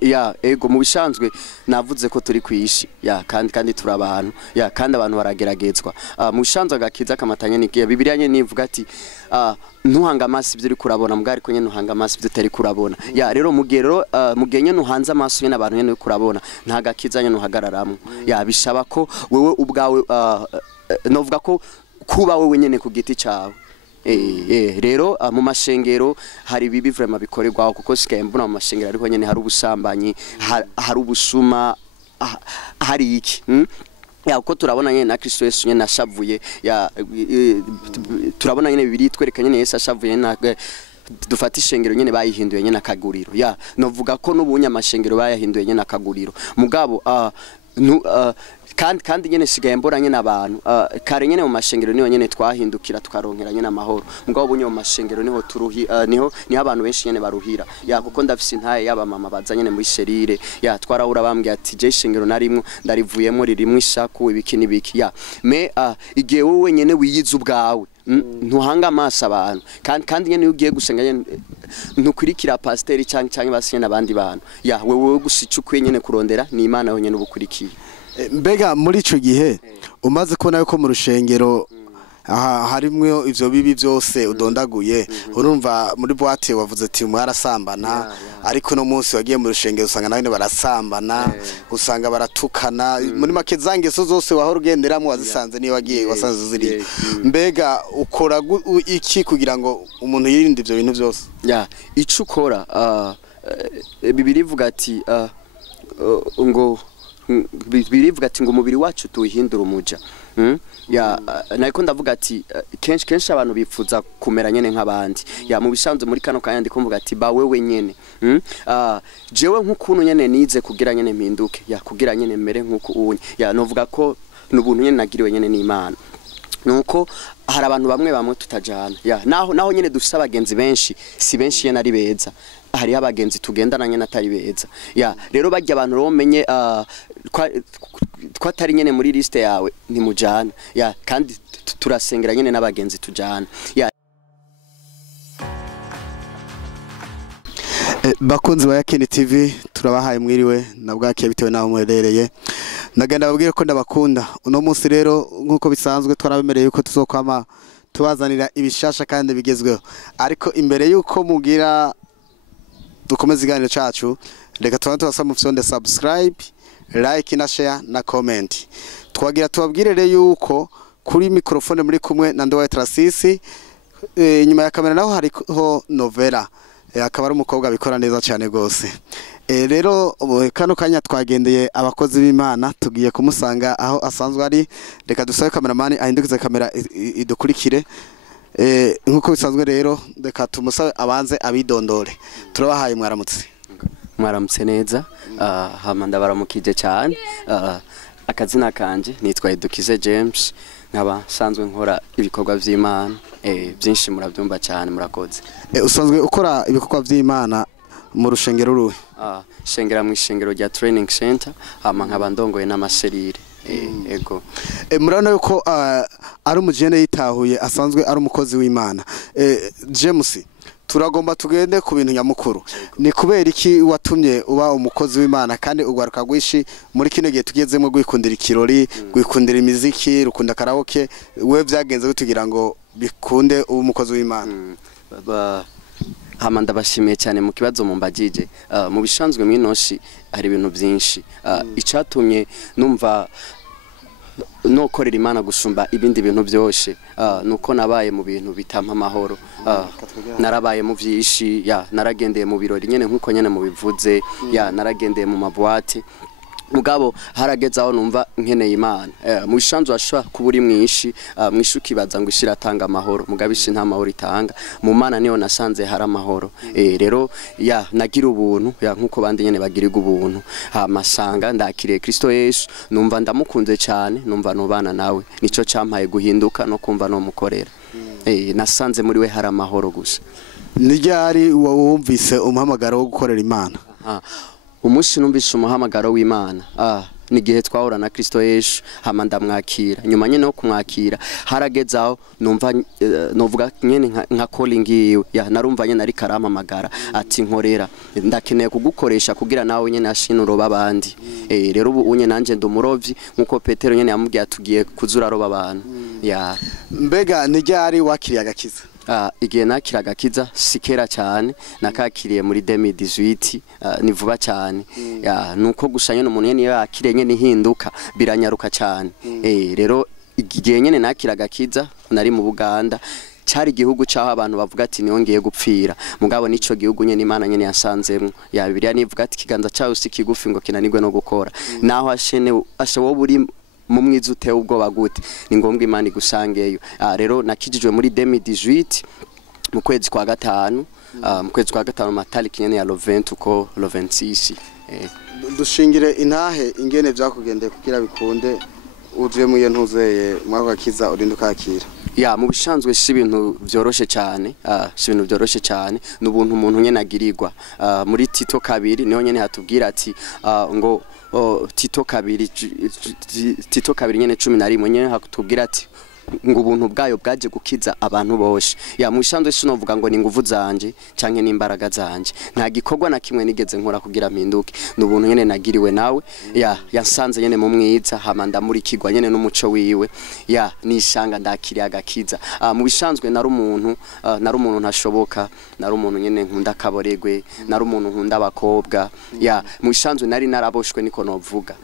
Ya ego mu bisanzwe navuze ko turi kwishi ya kandi turabantu ya kandi abantu barageragezwa mu bisanzwe agakiza kamatanye ni Bibiliya nyene nivuga ati ntuhanga amaso ibyo uri kurabona mbwa ariko nyene ntuhanga amaso ibyo utari kurabona ya rero mugero mugenye ntuhanze amaso nyene abantu nyene uri kurabona nta gakiza nyene uhagararamwe ya bishaba ko wewe ubwawe novuga ko kuba wewe nyene ku giti cawe rero mu mashengero hari bibi vraiment bikorerwa kuko sikaye mbona mu mashengero ariko nyene hari ubusambanyi hari ubusuma hari iki ya uko turabona nyene na Kristo Yesu nyene nashavuye ya turabona nyene Bibiliya twereka nyene Yesu ashavuye na dufata ishengero nyene bayihinduye nyene akaguriro ya novuga ko n'ubunya amashengero bayahinduye nyene akaguriro mugabo kandi nyene sigaye mbora nyene abantu kare nyene mu mashengero niho nyene twahindukira tukaronkera nyene amahoro mugabo bunye mu mashengero niho turuhi niho abantu benshi nyene baruhira ya kuko ndafise intaye yaba mama baza nyene muri serire ya twarahura bambwiye ati je ishengero narimwe ndarivuyemo ririmwe ishaku ibikini biki ya me igihe wowe nyene wiyiza ubwawe ntuhanga amaso abantu kandi nyene ugiye gusenga nyene ntukurikira pasiteri canke basinye nabandi bantu ya wewe gusicukuye nyene kurondera ni Imana yo nyene ubukurikiye. Mbega muri ico gihe umaze kubona yuko mu rushengero harimwe ivyo bibi byose udondaguye urumva muri boîte wavuze ati mwarasambana ariko no munsi wagiye mu rushengero usanga nawe barasambana usanga baratukana muri make zangeso zose wahora ugenderamo wazisanze niyo wagiye wasanze ziri mbega ukora iki kugira ngo umuntu yirinde ivyo bintu byose ya ico ukora Bibiliya ivuga ati ngo birivuga ati ngo umubiri wacu tuwihindura umuja ya nako ndavuga ati kenshi abantu bipfuza kumera nyene nk'abandi ya mu bisanzwe muri kano kandi kumvuga ati ba wewe nyene jewe nk'ukuntu nyene nize kugira nyene mpinduke ya kugira nyene mere nk'uko unye ya novuga ko n'ubuntu nyene nagiriwe nyene n'Imana nuko hari abantu bamwe tutajana ya naho nyene dufise abagenzi benshi si benshi yena ari beza hari abagenzi tugendana nyene atari beza ya rero bajya abantu romenye twatari nyene muri liste yawe ntimujana ya kandi turasengera nyene n'abagenzi tujana ya bakunzi ba Yakini TV turabahaye mwiriwe nabwakiye bitewe naho mwerereye nagenda babwire ko ndabakunda uno munsi rero nkuko bisanzwe twarabemereye yuko tuzokwama tubazanira ibishasha kandi bigezweho ariko imbere yuko mugira dukomeze ikiganiro cacu reka tubasaba mufyonde subscribe like na share na comment twagira tubabwire yuko kuri Microfone muri kumwe na Ndowa Trasisi inyuma ya kamera naho hariho Novela akaba ari umukobwa bikora neza cyane gose rero kano kanya twagendeye abakozi b'Imana tugiye kumusanga aho asanzwe ari reka dusabe cameraman ahindukize kamera idukurikire nkuko bisanzwe rero reka tumusabe abanze abidondore turabahaye mwaramutse neza hama ndabaramukije cyane akazina kanje nitwa Dukize James nkaba sanzwe nkora ibikorwa by'Imana byinshi murabyumva cyane murakoze usanzwe ukora ibikorwa by'Imana mu rushengero ruhe shengera mu ishengero rya training center hama nkaba ndongoye n'amaserire ego murabona yuko ari umujene yitahuye asanzwe ari umukozi w'Imana James turagomba tugende ku bintu nyamukuru ni kubera iki watumye uba umukozi w'Imana kandi ugwaruka gwishi muri kino gihe tugezemo gwikundira ikirori gwikundira imiziki rukunda karaoke we byagenze bitugira ngo bikunde uba umukozi w'Imana hama ndabashimiye cyane mu kibazo mumbagije mu bishanzwe mwinoshi hari ibintu byinshi icatumye numva no korera Imana gusumba ibindi bintu byose nuko nabaye mu bintu bitampa amahoro narabaye mu vyishi ya naragendeye mu birori nyene nkuko nyene mu bivuze ya naragendeye mu mabwate mugabo harageze aho numva nkeneye Imana mu bishanzo ashwa kuburi mwishi ukibaza ngo ishiratanga amahoro mugabishi nta mahoro itanga mu Mana niyo nasanze hari amahoro rero ya nagira ubuntu ya nkuko bandi nyene bagiriga ubuntu masanga ndakiriye Kristo Yesu numva ndamukunze cyane numva nubana nawe nico campaye guhinduka no kumva no mukorera nasanze muri we hari amahoro gusa nijyari wumvise umuhamagaro wo gukorera Imana umunsi numvise umuhamagaro w'Imana ni gihe twahora na Kristoesho hama ndamwakira nyuma nyene no kumwakira haragezaho numva novuga nyene nka calling yiwe ya narumva nyene ari karampamagara ati nkorera ndakeneye kugukoresha kugira nawe nyene ashino babandi rero ubu unye nanje ndumurovyi nkuko Petero nyene yamubwiye atugiye kuzura roba abantu ya mbega ni ryari wakiriye agakiza igihe nakira agakiza sikera cyane nakakiriye muri 2018 ni vuba cyane nuko gushanye n'umuntu nyene yakiriye nyene hinduka biranyaruka cyane rero igihe nyene nakira agakiza nari mu Buganda cyari igihugu cyaho abantu bavuga ati niyongeye gupfira mugabo nico gihugu nyene Imana nyene yasanzemwe ya Bibiliya nivuga ati kiganza cyawe sikigufi ngo kinanirwe no gukora naho ashobo buri mu mwiza utewe ubwoba gute ni ngombwa Imana igusangeyo rero nakijijwe muri 2018 mu kwezi kwa gatanu matariki nyene ya 20 uko 26 dushingire intahe ingene byakugendeye kugira bikunde uje mu iyo ntuzeye mwako gakiza urinduka akira mu bishanzwe si ibintu byoroshe cyane n'ubuntu umuntu nyene agirirwa muri Tito 2 niho nyene hatubwira ati ngo Tito 2 nyene 11 nyene hatubwira ati ngo ubuntu bwayo bwaje gukiza abantu boshe mu bishanzwe sinovuga ngo ni nguvu zanje canke n'imbaraga zanje nta gikorwa na kimwe nigeze nkora kugira mpinduke n'ubuntu nyene nagiriwe nawe yansanze nyene mu mwiza hama ndamurikirwa nyene n'umuco wiwe nishanga ndakiriye agakiza mu bishanzwe nari umuntu ntashoboka nari umuntu nyene nkunda kaboregwe nari umuntu nkunda abakobwa mu bishanzwe nari naraboshwe niko novuga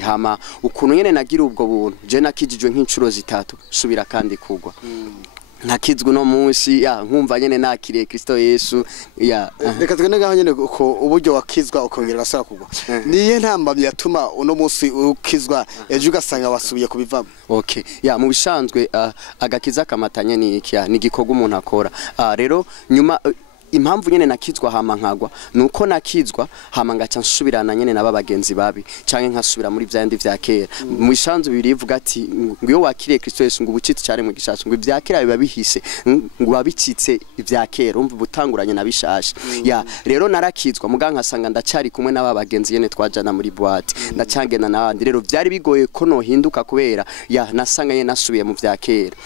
hama ukuntu nyene nagira ubwo buntu je nakijijwe nk'incuro 3 subira kandi kugwa nakizwe no munsi nkumva nyene nakiriye Kristoesho reka tugende gaho nyene ko uburyo wakizwa ukongera gasara kugwa niye ntambamye yatuma uno munsi ukizwa ejo ugasanga wasubiye kubivamo mu bishanzwe agakiza kamatanye ni iki ni gikorwa umuntu akora rero nyuma impamvu nyene nakizwa hama nkagwa nuko nakizwa hama ngaca nsubirana nyene naba bagenzi babi canke nkasubira muri vyandi vya kera mu ishanzu birivuga ati ngo wakiriye Kristoesho ngo ubucitse cyane mu gishasha ngo ivya kera biba bihise ngo babicitse ivya kera umva butanguranye nabishasha rero narakizwa muganka nkasanga ndacari kumwe naba bagenzi nyene twajana muri boîte ndacangena nabandi rero vyari bigoye ko no hinduka kubera nasanga nyene nasubiye mu vya kera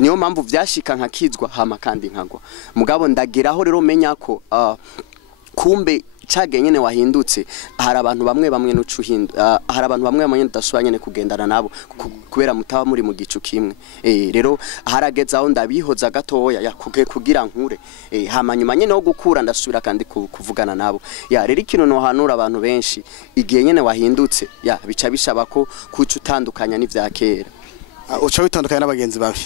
niyo mpamvu vyashika nkakizwa hama kandi nkagwa mugabo ndageraho rero menya ko kumbe cage nyene wahindutse hari abantu bamwe hari abantu bamwe ndasubira nyene kugendana nabo kubera mutaba muri mu gicu kimwe rero harageza aho ndabihoza gatoya kugira nkure hama nyuma nyene ho gukura ndasubira kandi kuvugana nabo rero ikintu no hanura abantu benshi igihe nyene wahindutse bica bishaba ko kuca utandukanya n'ivya kera uca witandukanya n'abagenzi babi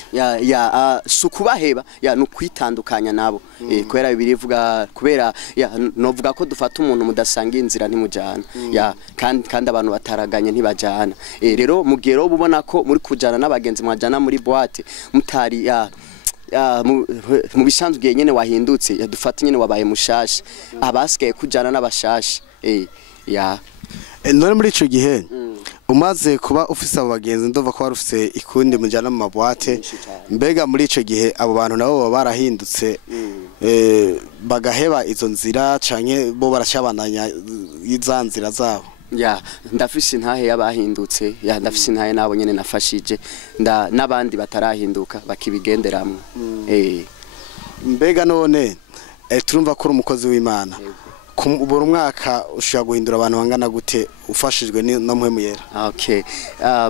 sukubaheba nukwitandukanya nabo kubera birivuga kubera novuga ko dufata umuntu mudasanga inzira ntimujana kandi abantu bataraganye ntibajana rero mugero ubona ko muri kujana n'abagenzi mwajana muri boîte mutari mu bisanzwe nyene wahindutse dufata nyene wabaye mushasha abasigaye kujana n'abashasha none muri ico gihe umaze kuba ufise abo bagenzi ndova ko warufise ikundi mujana mu mabwate mbega muri ico gihe abo bantu nabo baba barahindutse bagaheba izo nzira canke bo baracabandanya izanzira zabo ndafise intahe y'abahindutse ndafise intahe nabo nyene nafashije n'abandi batarahinduka bakibigenderamwe mbega none turumva ko uri umukozi w'Imana buri mwaka ushobora guhindura abantu bangana gute ufashijwe no mpwemu yera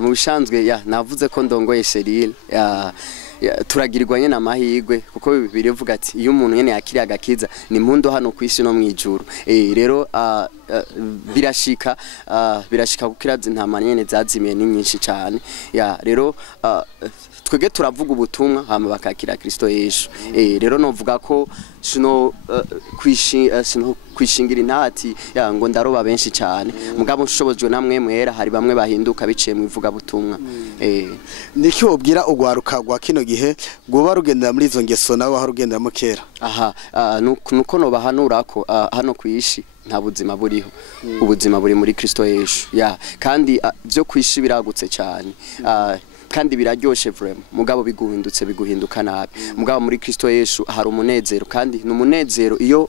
mu bishanzwe navuze ko ndongoye Serile turagirirwa nyene amahirwe kuko birivuga ati iyo umuntu nyene yakiriye agakiza ni impundu hano kwisi no mwijuru rero birashika kukiraza intama nyene zazimiye ni nyinshi cyane rero twege turavuga ubutumwa hama bakakira Kristoesho rero novuga ko sino kwishingira intati ngo ndaroba benshi cyane mugabo nshobojwe namwe mwera hari bamwe bahinduka biciye mu ivuga butumwa niki wobwira ugwaruka gwa kino gihe goba rugendera muri izo ngeso nawe harugenda mu kera nuko no bahanura ko hano kwishi nta buzima buriho ubuzima buri muri Kristoesho kandi byo kwishi biragutse cyane kandi biraryoshe vraiment mugabo biguhinduka nabi mugabo muri Kristoesho hari umunezero kandi n'umunezero iyo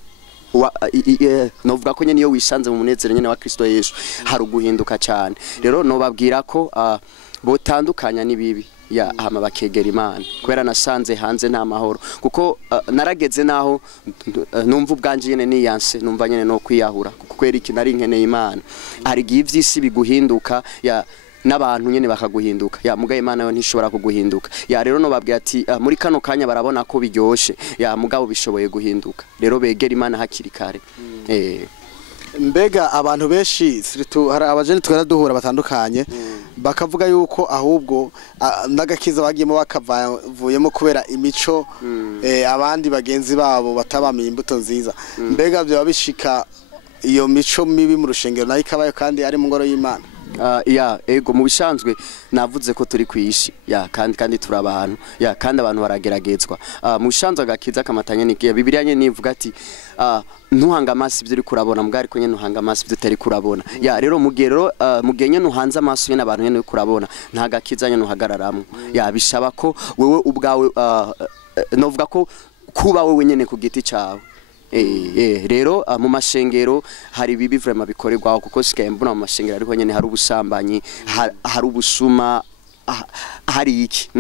novuga ko nyene iyo wishanze mu munezero nyene wa Kristo Yesu hari uguhinduka cyane rero nobabwira ko botandukanya nibibi ya hama bakegera Imana kubera nasanze hanze nta mahoro kuko narageze naho numva ubwanje nyene niyanse numva nyene no kwiyahura kuko kwera iki nari nkeneye Imana hari ivy'isi biguhinduka ya n'abantu nyene bakaguhinduka ya mugaye Imana yo ntishobora kuguhinduka ya rero no babwira ati muri kano kanya barabona ko biryoshe ya mugabo bishoboye guhinduka rero begera Imana hakiri kare mbega abantu benshi hari abajene twara duhura batandukanye bakavuga yuko ahubwo n'agakiza bagiyemo bakavuyemo kubera imico abandi bagenzi babo batabamiye imbuto nziza mbega byo babishika iyo mico mibi mu rushengero nayo ikabayo kandi ari mu ngoro y'Imana ya ego mu bisanzwe navuze ko turi kwishi ya kandi turabantu ya kandi abantu barageragezwa mu bisanzwe agakiza kamatanye nikiye Bibiliya nyene nivuga ati ntuhanga amaso ibyo uri kurabona mugari ko nyene ntuhanga amaso ibyo utari kurabona ya rero mugero mugenye ntuhanze amaso nyene abantu nyene kurabona nta gakiza nyene uhagararamwe ya bishaba ko wewe ubwawe novuga ko kuba wewe nyene ku giti cyawe rero mu mashengero hari bibi vraiment bikorerwaho kuko sikaye mbona mu mashengero ariko nyene hari ubusambanyi hari ubusuma hari iki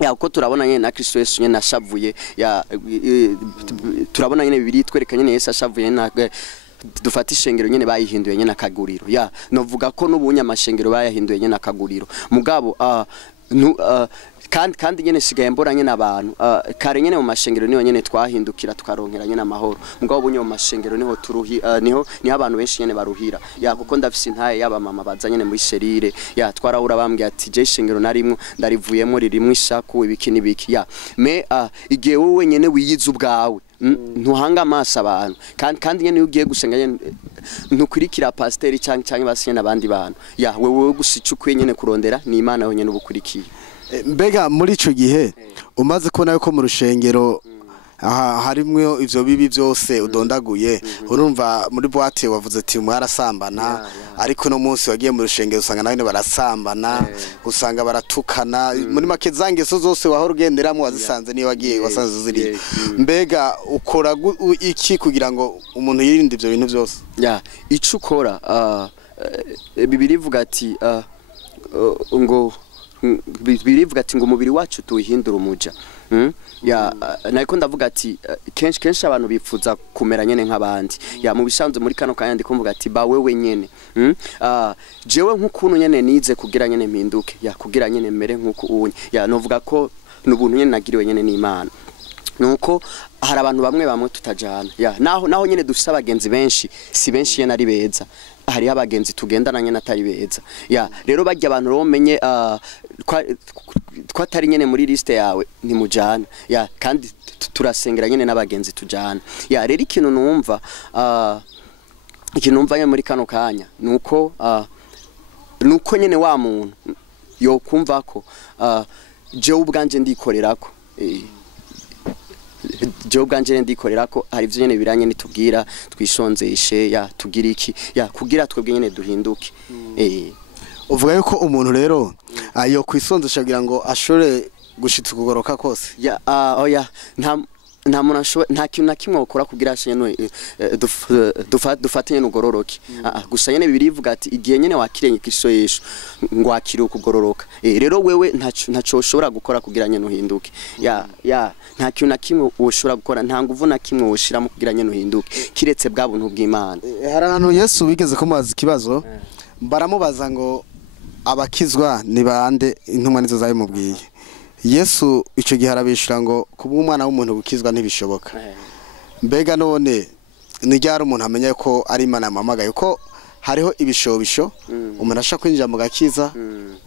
ya uko turabona nyene na Kristo Yesu nyene nashavuye ya turabona nyene bibiri twerekanye nyene Yesu ashavuye na dufata ishengero nyene bayihinduye nyene akaguriro ya novuga ko n'ubunya amashengero bayahinduye nyene akaguriro mugabo kandi nyene sigaye mbora nyene abantu kare nyene mu mashengero niho nyene twahindukira tukaronkera nyene amahoro mugabo bunye mu mashengero niho turuhi niho abantu benshi nyene baruhira ya kuko ndafise intaye yaba mama baza nyene muri serire ya twarahura bambwiye ati je ishengero narimwe ndarivuyemo ririmwe ishaku ibikini biki ya me igihe wowe nyene wiyiza ubwawe ntuhanga amaso abantu kandi nyene ugiye gusenga nyene ntukurikira pasiteri cyangwa basinye nabandi bantu ya wewe gusicukuye nyene kurondera ni Imana yonyene ubukurikiye mbega muri ico gihe umaze kubona yuko mu rushengero harimwe ivyo bibi byose udondaguye urumva muri boîte wavuze ati mwarasambana ariko no munsi wagiye mu rushengero usanga nawe barasambana usanga baratukana muri make zangeso zose wahora ugenderamo wazisanze niyo wagiye wasanze ziri mbega ukora iki kugira ngo umuntu yirinde ivyo bintu byose ya ico ukora Bibiliya ivuga ati ngo birivuga ati ngo umubiri wacu tuwihindura umuja ya nako ndavuga ati kenshi abantu bipfuza kumera nyene nk'abandi ya mu bisanzwe muri kano kanya ndikumvuga ati ba wewe nyene jewe nk'ukuntu nyene nize kugira nyene mpinduke ya kugira nyene mere nk'uko unye ya novuga ko n'ubuntu nyene nagiriwe nyene n'Imana nuko hari abantu bamwe tutajana ya naho nyene dufise abagenzi benshi si benshi yena ari beza hari abagenzi tugendana nyene atari beza ya rero bajya abantu romenye twatari nyene muri liste yawe ntimujana ya kandi turasengera nyene n'abagenzi tujana ya rero ikintu numva nyene muri kano kanya nuko nyene wa muntu yo kumva ko je ubwanje ndikorerako Job ganje ndikorera ko hari ivyo nyene biranye nitubwira twishonzeshe ya tugira iki ya kugira twebwe nyene duhinduke uvuga yuko umuntu rero ayo kwisonzesha kugira ngo ashore gushitsa kugoroka kose ya oya nta muntu nta kintu na kimwe ukora kugira ashene dufatanye n'ugororoke gusa nyene Bibiliya ivuga ati igihe nyene wakirenge Kristo Yesu ngo wakire ukugororoka rero wewe ntaco ushobora gukora kugira nyene uhinduke ya nta kintu na kimwe ushobora gukora nta nguvu na kimwe ushiramo kugira nyene uhinduke kiretse bwa buntu bw'Imana hari ahantu Yesu bigeze kumubaza ikibazo baramubaza ngo abakizwa ni bande intumwa nizo zabimubwiye Yesu ico gihe arabishira ngo kubw'umwana w'umuntu gukizwa ntibishoboka mbega none ni ryari umuntu amenya ko ari Imana yamamagaye ko hariho ibishobisho umuntu ashaka kwinjira mu gakiza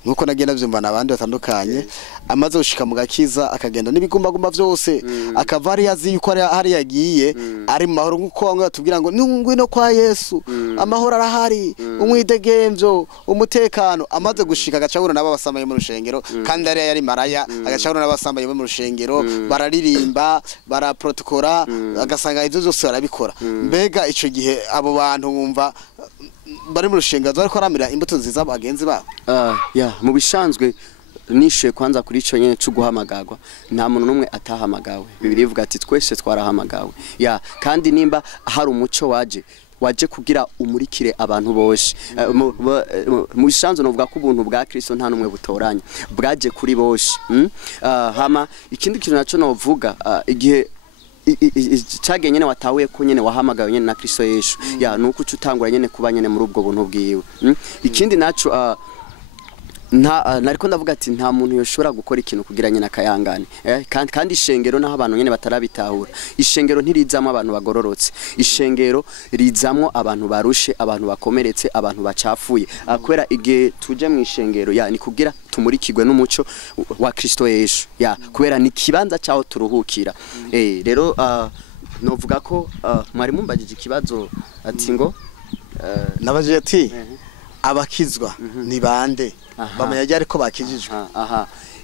nkuko nagenda vyumva nabandi batandukanye amaze gushika mu gakiza akagenda n'ibigumbagumba vyose akava ari yazi yuko ari yagiye ari mu mahoro nkuko bamwe batubwira ngo ngwino kwa Yesu amahoro arahari umwidegemvyo umutekano amaze gushika agacabura n'abasambaye mu rushengero kandi ari yari maraya agacabura n'abasambaye mu rushengero bararirimba baraprotokora agasanga ivyo byose barabikora mbega ico gihe abo bantu bumva bari mu rushenga zari ko aramira imbuto nziza bagenzi babo ya mu bisanzwe nishuye kwanza kuri ico nyene cyo guhamagagwa nta muntu numwe atahamagawe bibiri ivuga ati twese twarahamagawe ya kandi nimba hari umuco waje kugira umurikire abantu bose mu bisanzwe novuga ko ubuntu bwa Kristo nta numwe butoranya bwaje kuri bose hama ikindi kintu naco novuga igihe cage nyene watahuye ko nyene wahamagawe nyene na Kristo Yesu ya nuko ucutangura nyene kuba nyene muri ubwo buntu bwiwe ikindi naco nariko ndavuga ati nta muntu yoshobora gukora ikintu kugira nyene akayangane kandi ishengero naho abantu nyene batarabitahura ishengero ntirizamo abantu bagororotse ishengero rizamwo abantu barushe abantu bakomeretse abantu bacafuye akwera igihe tuje mu ishengero ya ni kugira tumurikirwe n'umuco wa Kristo Yesu ya kubera ni kibanza cyaho turuhukira rero novuga ko mwari mumbagije ikibazo ati ngo nabaje ati abakizwa ni bande bamenya ryari ko bakijijwe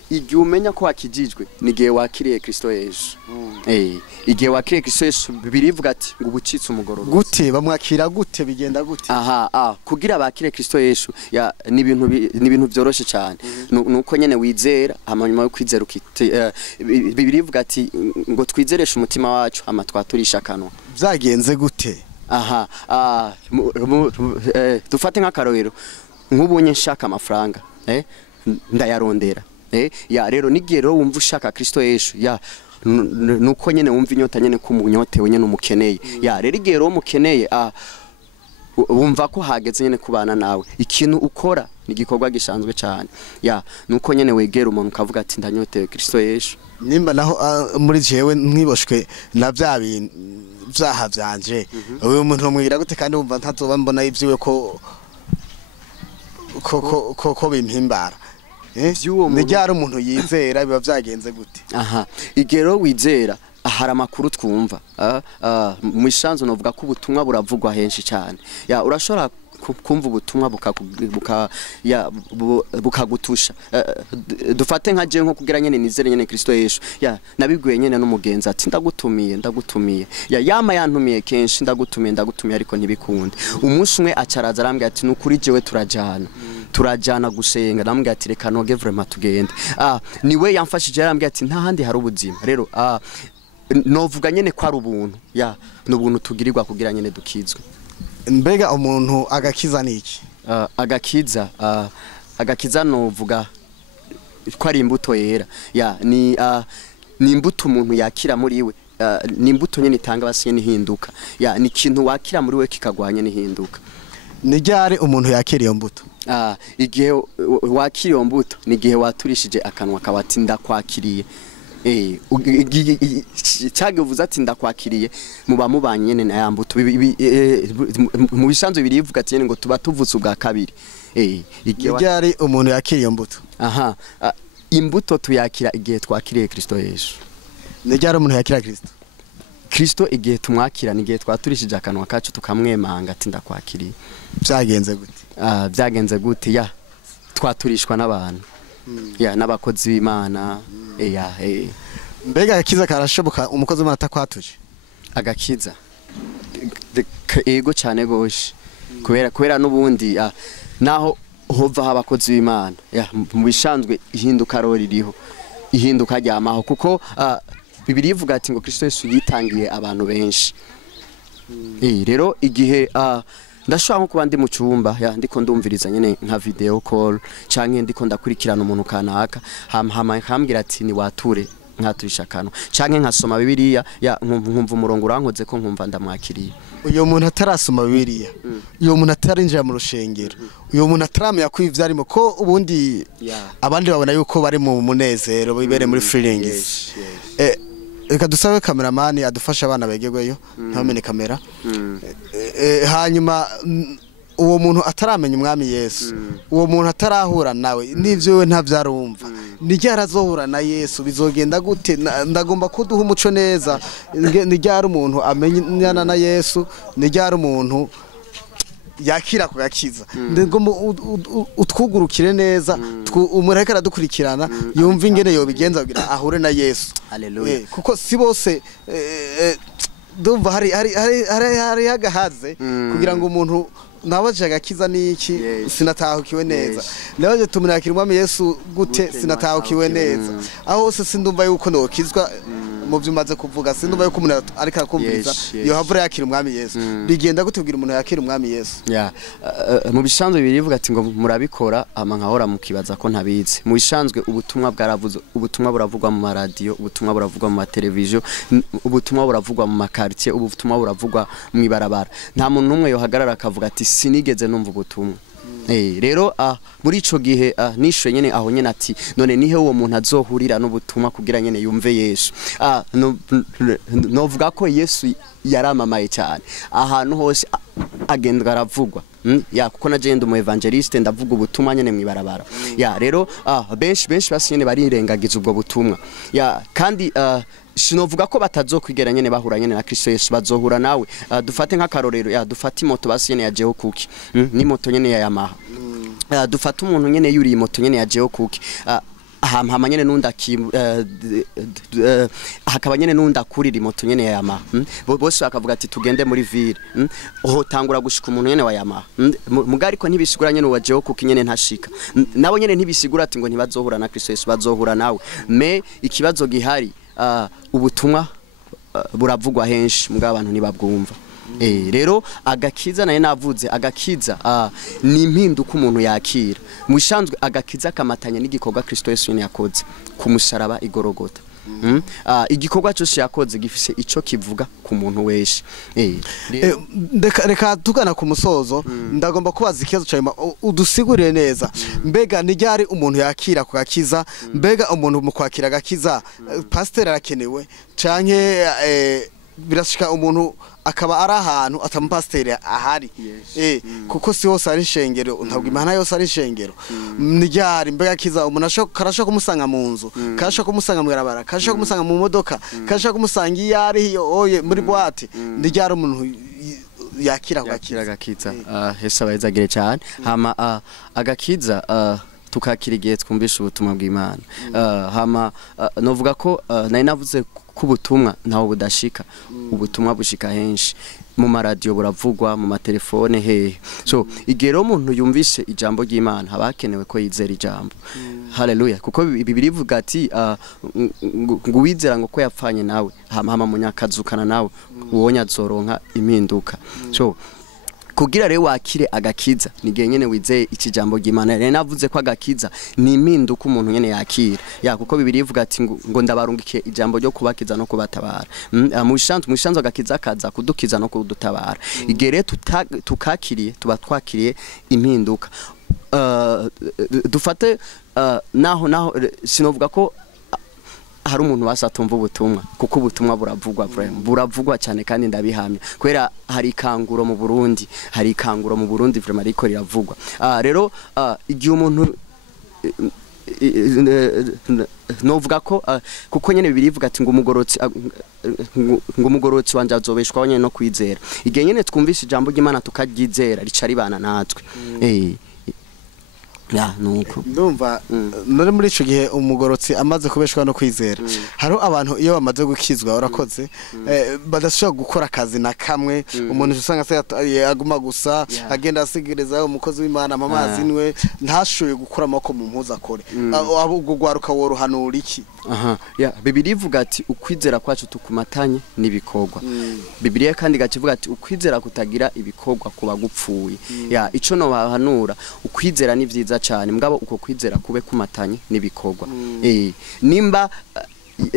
igihe umenya ko wakijijwe nigihe wakiriye Kristo Yesu igihe wakiriye Kristo Yesu birivuga ati ngo ubucitse umugororo gute bamwakira gute bigenda gute kugira bakire Kristo Yesu ya ni ibintu byoroshe cyane nuko nyene wizera amanyuma yo kwizera birivuga ati ngo twizereshe umutima wacu amatwaturisha kanwa byagenze gute dufate nk'akarorero nk'ubunye nshaka amafaranga ndayarondera ya rero nigihe rero wumva ushaka Kristo Yesu ya nuko nyene wumva inyota nyene kumunyotewe nyene umukeneye ya rero igihe rero umukeneye wumva ko hageze nyene kubana nawe ikintu ukora ni gikorwa gisanzwe cyane ya nuko nyene wegera umuntu ukavuga ati ndanyotewe Kristo Yesu nimba naho muri jewe nkiboshwe na bya bintu byaha byanje uyu muntu mwira gute kandi wumva ntazoba mbona ivyiwe ko bimpimbara nijyara umuntu yizera biba byagenze gute igero wizera hari amakuru twumva mu isanzwe novuga ko ubutumwa buravugwa henshi cyane ya urashobora kumva ubutumwa bukagutusha dufate nka je nko kugira nyene nizere nyene Kristo Yesu ya nabiguye nyene n'umugenzi ati ndagutumiye ya yama yantumiye kenshi ndagutumiye ariko ntibikunde umunsi umwe acaraza arambye ati nukuri jewe turajana gusenga namwe ati reka noge vraiment tugende niwe yamfashije arambye ati nta handi hari ubuzima rero novuga nyene ko ari ubuntu ya n'ubuntu tugirirwa kugira nyene dukizwe mbega umuntu agakiza niki agakiza novuga ko ari imbuto yera ya ni imbuto umuntu yakira muri we ni imbuto nyene itanga basiye nihinduka ya ni kintu wakira muri we kikagwanya nihinduka nijyare umuntu yakira iyo mbuto igihe wakira iyo mbuto ni gihe waturishije akanwa kabati ndakwakiriye cyagivuza ati ndakwakiriye muba mubanye nyene na yambuto mu bisanzwe birivuga ati ngo tuba tuvutse ubwa kabiri igihe umuntu yakiriye mbuto imbuto tuyakira igihe twakiriye Kristo Yesu nijyare umuntu yakira Kristo igihe tumwakira nigihe twaturishije akanwa kacu tukamwemanga ati ndakwakiriye byagenze gute ya twaturishwa n'abantu ya n'abakozi b'Imana mbega agakiza karashoboka umukozi w'Imana atakwatuje agakiza ego cyane goshe kubera n'ubundi naho hova abakozi b'Imana mu bisanzwe ihinduka ririho ihinduka ryamaho kuko Bibiri ivuga ati ngo Kristo Yesu yitangiye abantu benshi rero igihe ndashobora nko kuba ndi mu cyumba ndiko ndumviriza nyene nka video call canke ndiko ndakurikirana umuntu kanaka hambwira ati ni wature nkaturisha kano canke nkasoma Bibiliya nkumva umurongo urankoze ko nkumva ndamwakiriye uyo muntu atarasoma Bibiliya uyo muntu atarinjira mu rushengero uyo muntu ataramenya ko ivyarimo ko ubundi abandi babona yuko bari mu munezero bibere muri feelings reka dusabe kameramani adufasha abana begerweyo ntamenye kamera hanyuma uwo muntu ataramenya umwami Yesu uwo muntu atarahura nawe nivyo we ntavyarumva nijya arazohura na Yesu bizogenda gute ndagomba kuduha umuco neza nijya ari umuntu amenyana na Yesu nijya ari umuntu yakira kugakiza ndegomba utwugurukire neza umureka aradukurikirana yumva ingene yo bigenza kugira ahure na Yesu haleluya kuko si bose ndumva hari hagahaze kugira ngo umuntu nabaje agakiza niki sinatahukiwe neza nabaje tumurikira umwami Yesu gute sinatahukiwe neza aho hose sindumva yuko nokizwa mu byumaze kuvuga sindumva yuko umuntu ariko akumviriza yo havura yakira umwami Yesu bigenda gutubwira umuntu yakira umwami Yesu mu bisanzwe birivuga ati ngo murabikora nkahora mukibaza ko ntabizi mu bisanzwe ubutumwa bwaravuze ubutumwa buravugwa mu radio ubutumwa buravugwa mu televiziyo ubutumwa buravugwa mu makartier ubutumwa buravugwa mu ibarabara nta muntu numwe yohagarara akavuga ati sinigeze numva ubutumwa rero muri ico gihe nisho nyene aho nyene ati none nihe uwo muntu azohurira n'ubutumwa kugira nyene yumve Yesu novuga ko Yesu yaramamaye cyane ahantu hose agenda aravugwa kuko nagenda mu evangeliste ndavuga ubutumwa nyene mwibarabara rero benshi basinyene barirengagiza ubwo butumwa kandi sinovuga ko batazokwigera nyene bahura nyene na Kristo Yesu bazohura nawe dufate nk'akarorero dufate moto basiyene yajeho kuki ni moto nyene ya Yamaha dufate umuntu nyene yuri moto nyene yajeho kuki hama nyene nunda hakaba nyene nunda kurira moto nyene ya Yamaha bose bakavuga ati tugende muri ville tangura gushika umuntu nyene wa Yamaha mugari ko ntibisigura nyene wajeho kuki nyene ntashika nabo nyene ntibisigura ati ngo ntibazohura na Kristo Yesu bazohura nawe me ikibazo gihari ubutumwa buravugwa henshi mbwa abantu ntibabwumva rero agakiza naye navuze agakiza ni impinduka umuntu yakira mu bisanzwe agakiza kamatanye n'igikorwa Kristo Yesu yakoze ku musaraba igorogota igikorwa cyose yakoze gifise ico kivuga ku muntu wese reka tugana ku musozo ndagomba kubaza ikibazo cyane udusigurire neza mbega nijyari umuntu yakira ku gakiza mbega umuntu mu kwakira gakiza pastor arakenewe canke birashika umuntu akaba ari ahantu atampasiteri ahari kuko si hose ari ishengero ntabwo imana yose ari ishengero nijyari mbega kiza umuntu karasha kumusanga mu nzu karasha kumusanga mu barabara karasha kumusanga mu modoka karasha kumusanga iyo ari oye muri boîte nijyari umuntu yakira agakiza hesa bayizagire cyane hama agakiza tukakira igihe twumvisha ubutumwa bw'Imana hama novuga ko nari navuze kubutumwa ntawo budashika ubutumwa bushika henshi mu maradiyo buravugwa mu matelefone so igero umuntu yumvise ijambo ry'Imana habakenewe ko yizera ijambo haleluya kuko Bibiliya ivuga ati ngo wizera ngo ko yapfanye nawe hama munyakazukana nawe uwonya azoronka impinduka so kugira rero wakire agakiza nigihe nyene wizeye iki jambo ry'Imana rero navuze ko agakiza ni impinduka umuntu nyene yakira kuko Bibiliya ivuga ati ngo ndabarungikiye ijambo ryo kubakiza no kubatabara mu bisanzwe agakiza kaza kudukiza no kudutabara igihe rero tukakiriye tuba twakiriye impinduka dufate naho sinovuga ko hari umuntu basatumva ubutumwa kuko ubutumwa buravugwa cyane kandi ndabihamya kwera hari ikanguro mu Burundi vraiment ariko riravugwa rero igihe umuntu novuga ko kuko nyene birivuga ati ngo umugorotsi wanje azobeshwa nyene no kwizera igihe nyene twumvise ijambo ry'Imana tukaryizera rica ribana natwe nuko ndumva nari muri ico gihe umugorotsi amaze kubeshwa no kwizera haro abantu iyo bamaze gukizwa urakoze badashobora gukora akazi na kamwe umuntu usanga se aguma gusa agenda asigereza umukozi w'Imana amazi niwe ntashoye gukora amako mu mpuza akore ahubwo gwaruka worohanura iki Bibiliya ivuga ati ukwizera kwacu tukumatanye n'ibikorwa Bibiliya kandi gacivuga ati ukwizera kutagira ibikorwa kuba gupfuye ico no bahanura ukwizera ni vyiza cyane mugabo uko kwizera kube kumatanye n'ibikorwa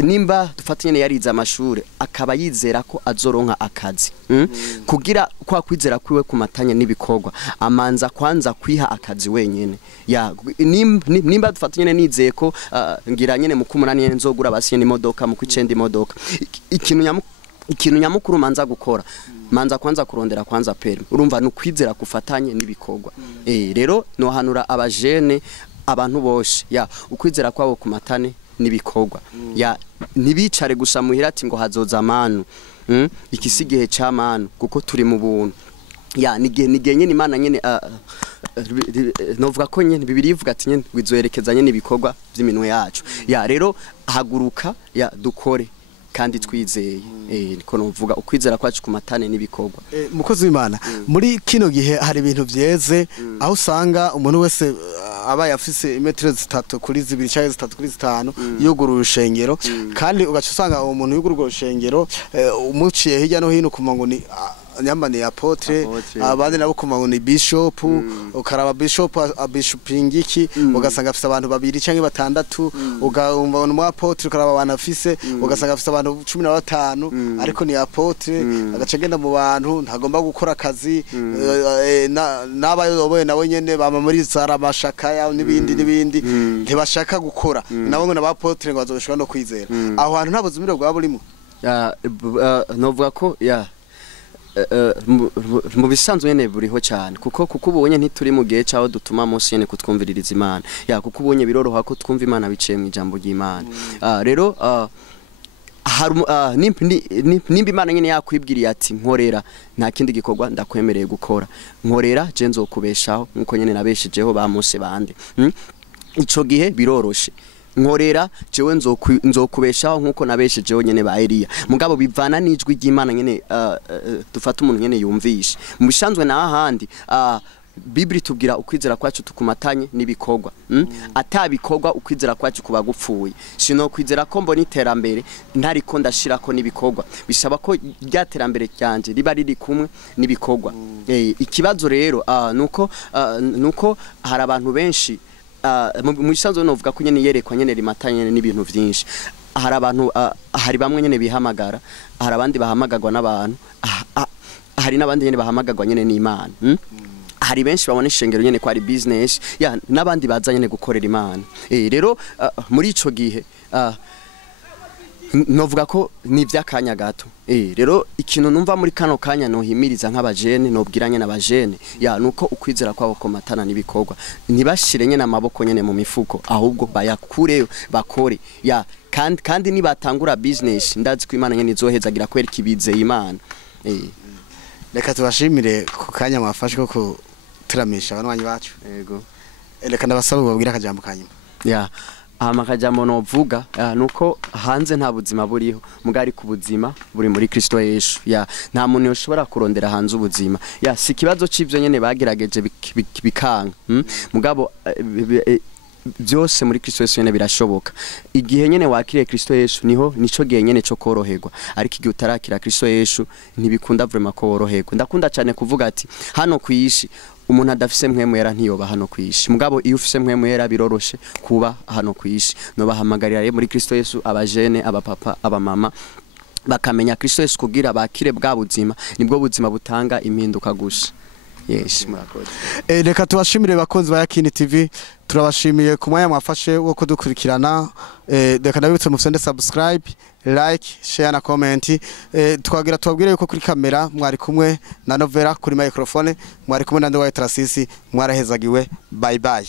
nimba dufatanye yariza amashure akaba yizera ko azoronka akazi kugira kwa kwizera kwiwe kumatanye n'ibikorwa amanza kwanza kwiha akazi wenyene nimba dufatanye nizeye ko ngira nyene mu kumunani nzogura basiye n'imodoka mu kwicenda imodoka ikintu nyamukuru manza gukora manza kwanza kurondera kwanza perme urumva nukwizera kufatanye n'ibikorwa rero no hanura abajene abantu boshe ukwizera kwabo kumatane nibikorwa nibicare gusa muhira ati ngo hazoza amanu ikisigihe cy'amanu kuko turi mu buntu nigihe nyene Imana nyene novuga ko nyene Bibiliya ivuga ati nyene wizoherekezanye n'ibikorwa by'iminwe yacu rero haguruka dukore kandi twizeye niko novuga ukwizera kwacu kumatane n'ibikorwa mukozi w'Imana muri kino gihe hari ibintu byeze aho usanga umuntu wese abaye afise imetero 3 kuri 2 cyangwa 3 kuri 5 yugura urushengero kandi ugaca usanga uwo muntu yugura urushengero umuciye hirya no hino kumango ni nyamba ni apotre abandi nabo kumango ni bishop ukaraba bishop abishopingiki ugasanga afise abantu babiri canke batandatu ugaumva mu apotre ukaraba abantu afise ugasanga afise abantu 15 ariko ni apotre agaca genda mu bantu ntagomba gukora akazi n'abayoboye nabo nyene bama muri zara mashaka ya n'ibindi ntibashaka gukora nabo ngo n'abapotre ngo bazoshobora no kwizera aho hantu nta buzimiro bwa burimo novuga ko mu bisanzwe nyene buriho cyane kuko ubonye ntituri mu gihe cyaho dutuma munsi nyene kutwumviririza Imana kuko ubonye biroroha ko twumva Imana biciye mu ijambo ry'Imana rero nimba Imana nyene yakwibwiriye ati nkorera nta kindi gikorwa ndakwemereye gukora nkorera je nzokubeshaho nkuko nyene nabeshejeho ba Mose bande ico gihe biroroshe nkorera jewe nzokubeshaho nkuko nabeshejeho nyene ba Eliya mugabo bivana n'ijwi ry'Imana nyene dufata umuntu nyene yumvishe mu bisanzwe na ahandi Bibli tubwira ukwizera kwacu tukumatanye n'ibikorwa atabikorwa ukwizera kwacu kuba gupfuye sino kwizera ko mbona iterambere ntariko ndashirako n'ibikorwa bisaba ko ryaterambere cyanje riba riri kumwe n'ibikorwa ikibazo rero nuko hari abantu benshi mu bisanzwe novuga ko nyene yerekwa nyene rimatanye n'ibintu byinshi hari abantu hari bamwe nyene bihamagara hari abandi bahamagagwa n'abantu hari n'abandi nyene bahamagagwa nyene n'Imana hari benshi babona ishengero nyene ko ari business n'abandi baza nyene gukorera Imana rero muri ico gihe novuga ko ni vyakanya gato rero ikintu numva muri kano kanya no himiriza nk'abajene nobwiranye n'abajene nuko ukwizera kwabo komatana n'ibikorwa ntibashire nyene amaboko nyene mu mifuko ahubwo bayakureyo bakore kandi nibatangura business ndazi ko Imana nyene izohezagira kwereka ibizeye Imana reka tubashimire ku kanya mwafashe ko turamisha abanwanyi bacu yego reka ndabasaba babwira akajambo kanyuma amakajambo novuga nuko hanze nta buzima buriho mugari ku buzima buri muri Kristo Yesu nta muntu yoshobora kurondera hanze ubuzima si kibazo c'ivyo nyene bagerageje bikanga mugabo byose muri Kristo Yesu nyene birashoboka igihe nyene wakiriye Kristo Yesu nico gihe nyene cyo koroherwa ariko igihe utarakira Kristo Yesu ntibikunda vraiment ko woroherwa ndakunda cyane kuvuga ati hano kwiyishi umuntu adafise mpwemu yera ntiyoba hano kwiyishi mugabo iyo ufise mpwemu yera biroroshe kuba hano kwiyishi no bahamagarira muri Kristo Yesu abajene abapapa abamama bakamenya Kristo Yesu kugira bakire bwa buzima nibwo buzima butanga impinduka gusa murakoze reka tubashimire bakunzi ba Yakini TV turabashimiye ku mwanya mwafashe wo kudukurikirana reka ndabibutse mufende subscribe like share na comment twagira tubabwire yuko kuri kamera mwari kumwe na Novera kuri Microfone mwari kumwe na Nduwaye Trasisi mwarahezagiwe bye bye